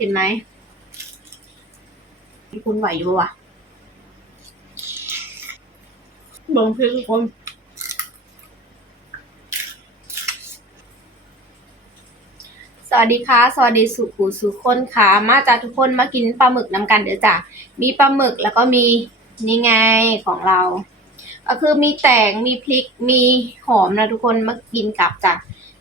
เห็นไหมคุณไหวอยู่วะบงคือทุกคนสวัสดีค่ะ สวัสดีสุขุสุขคนค่ะ มาจากทุกคนมากินปลาหมึกน้ำกันเดี๋ยวจ้ะมีปลาหมึกแล้วก็มีนี่ไงของเรา ก็คือมีแตงมีพริกมีหอมนะทุกคนมากินกับจ้ะ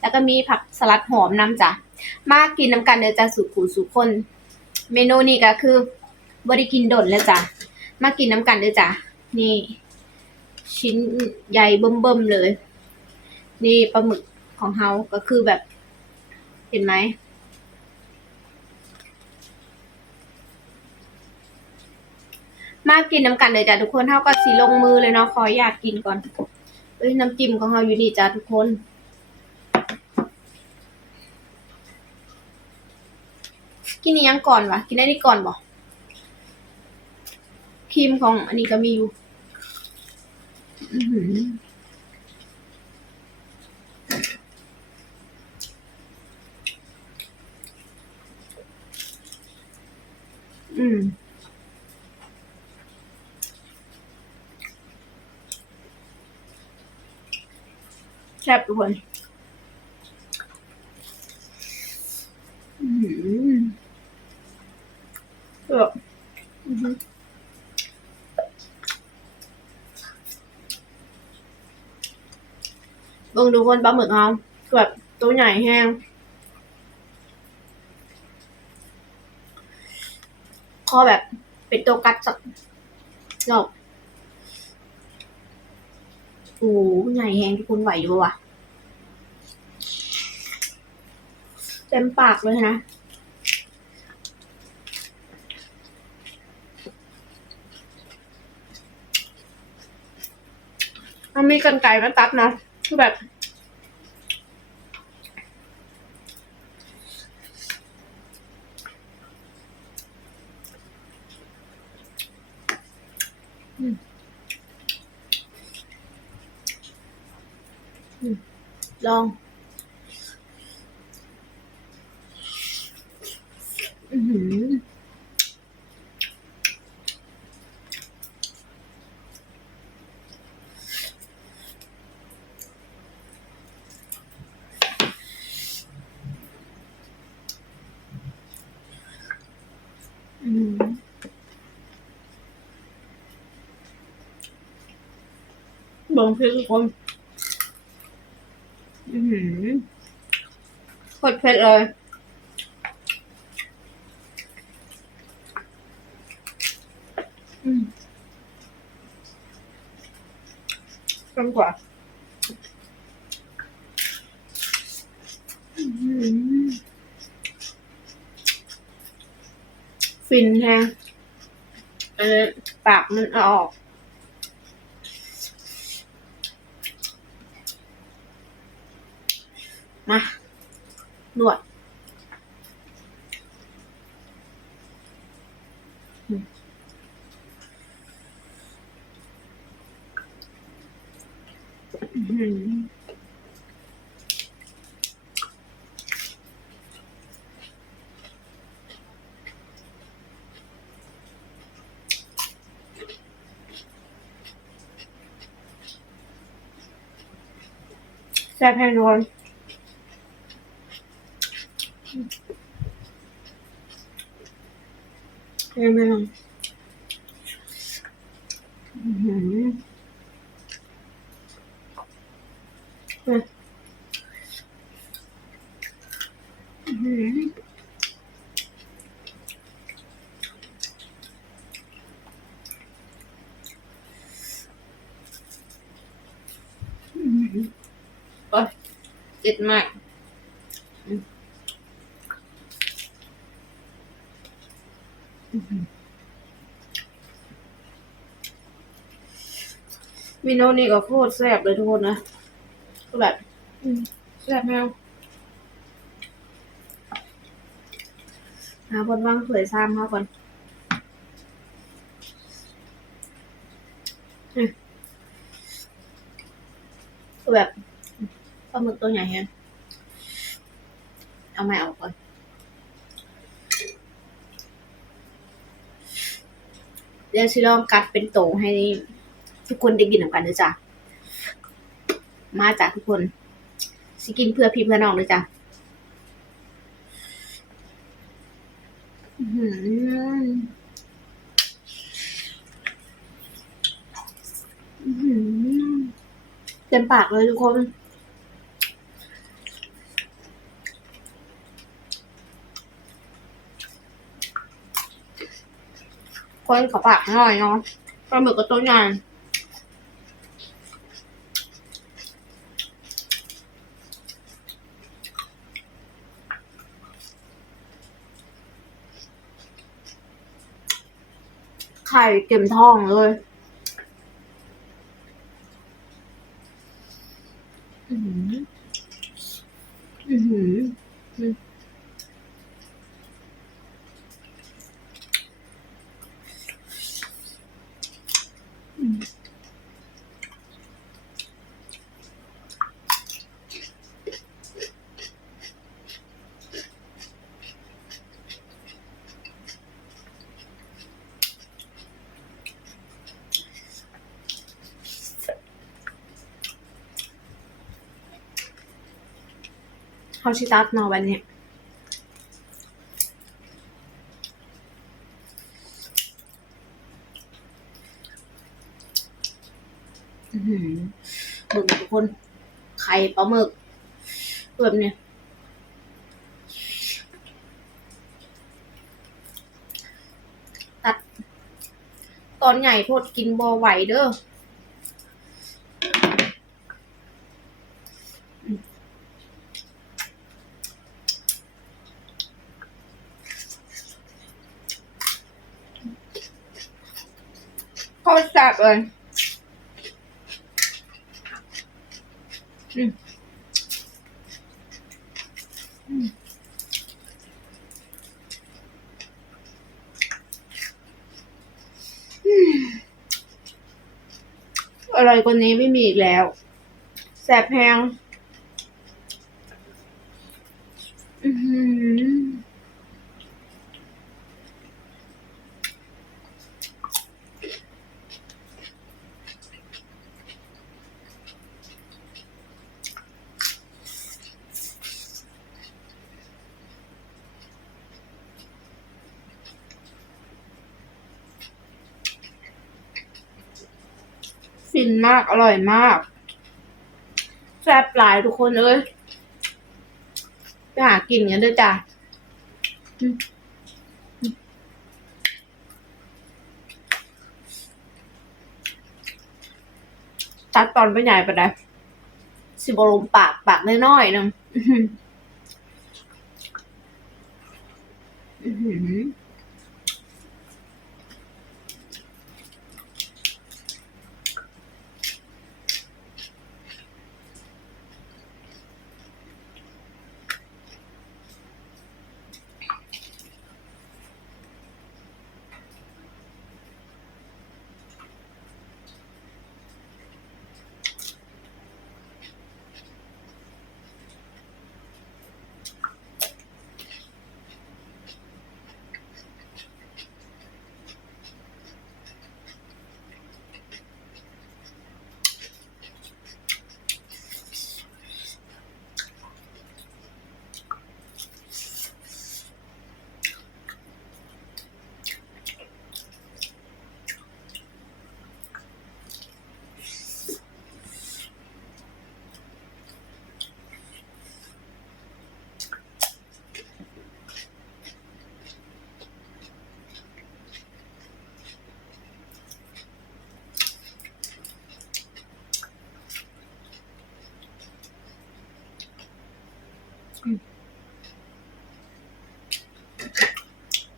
แล้วก็มีผักสลัดหอมน้ำจ้ะ มากินน้ำกันเดี๋ยจ้ะสุขุสุขคน เมนูนี้ก็คือบริกินดนแล้วจ้ะมากินน้ำกันเดี๋ยจ้ะนี่ ชิ้นใหญ่เบิ่มๆเลย นี่ปลาหมึกของเฮาก็คือแบบ เห็นไหมมากินน้ำกันเลยจ้ะทุกคนเท่าก็สีลงมือเลยเนาะขออยากกินก่อน เอ้ยน้ำจิ้มของเราอยู่นี่จ้ะทุกคน กินนี้ยังก่อนวะกินได้นี่ก่อนบ่ครีมของอันนี้ก็มีอยู่อื้อหืออืมแซ่บทุกคนอืมเอออือหือ ดูคนปลาหมึกเอาแบบตัวใหญ่แห้ง คอแบบเป็นตัวกัดสักรอบโอ้ใหญ่แห้งทุกคนไหวอยู่ปะวะเต็มปากเลยนะมันมีกันไก่มาตัดเนาะคือแบบ ลองอือหืออืมบองคือทุกคน อือหือโคตร เผ็ดเลย อืมกลมกว่าอื้อหือฟินแฮะเออปากมันออกมา หนวดอืมอื้อหือแซ่บแห้งทุกคน เห็นไหมล่ะอื้อหือเนี่ยอื้อหืออื้อหือ โอ๊ยเจ็ดมากอืม มีโนนี่ก็โคตรแซ่บเลยทุกคนนะก็แบบแซ่บแมวหาคนว่างเผยซ้ำเข้าก่อนแบบปลาหมึกตัวใหญ่แฮะเอาไม่ออกก่อนเดี๋ยวชิลองกัดเป็นโตให้นี่ ทุกคนได้กินนกันเลยจ้ะมาจากทุกคนสิกินเพื่อพี่เพื่อน้องเลยจ้ะอือเต็มปากเลยทุกคน คนขอปากหน่อยเนาะปลาหมึกก็ตัวใหญ่ ไข่เต็มทองเลย อือหือ อือหืออืม เขาชิตัดนาะวันนี้หมึกทุกคน ไข่ปลาหมึกแบบเนี้ยตัด ตอนใหญ่โพดกินบอไหวเด้อมโคตรแซ่บ เลยอืมอืมอืมอร่อยกว่านี้ไม่มีอีกแล้ว แสบแพงอือหือ ฟินมาก อร่อยมาก แซ่บหลายทุกคนเอ้ยไปหากินกันด้วยจ้ะตัดตอนไปใหญ่ไปได้สิบลมปากปากน้อยๆนึงอือหือ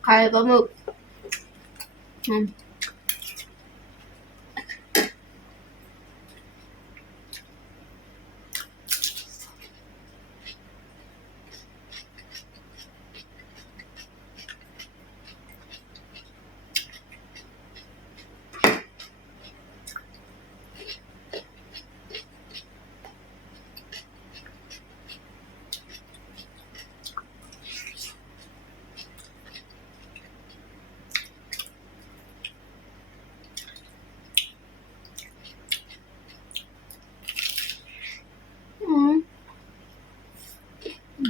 อื้อหือไ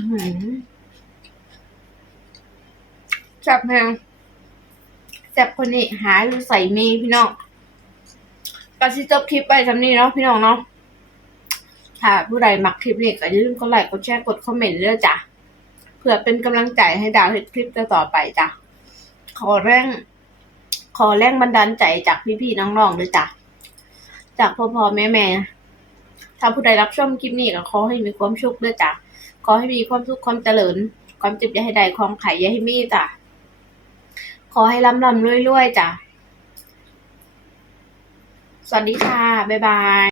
ข่ปลาหมึกอืมอหือแซ่บแพงแซ่บคนนี้หาอยู่ใส่เมีพี่น้องก็สิจบคลิปไปสำนี้เนาะพี่น้องเนาะถ้าผู้ใดมักคลิปนี้ก็อย่าลืมกดไลค์กดแชร์กดคอมเมนต์เด้อจ้ะเพื่อเป็นกำลังใจให้ดาวเฮ็ดคลิปต่อไปจ้ะขอแรงขอแรงบันดาลใจจากพี่ๆน้องๆด้วยจ้ะจากพ่อพ่อแม่แม่ถ้าผู้ใดรับชมคลิปนี้ก็ขอให้มีความสุขด้วยจ้ะ อให้มีความสุขความเจริญ ความจุบย่าให้ได้ความไข่ย่าให้มีจ้ะ ขอให้ร่ำร่ำรวยๆจ้ะ สวัสดีค่ะ บ๊ายบาย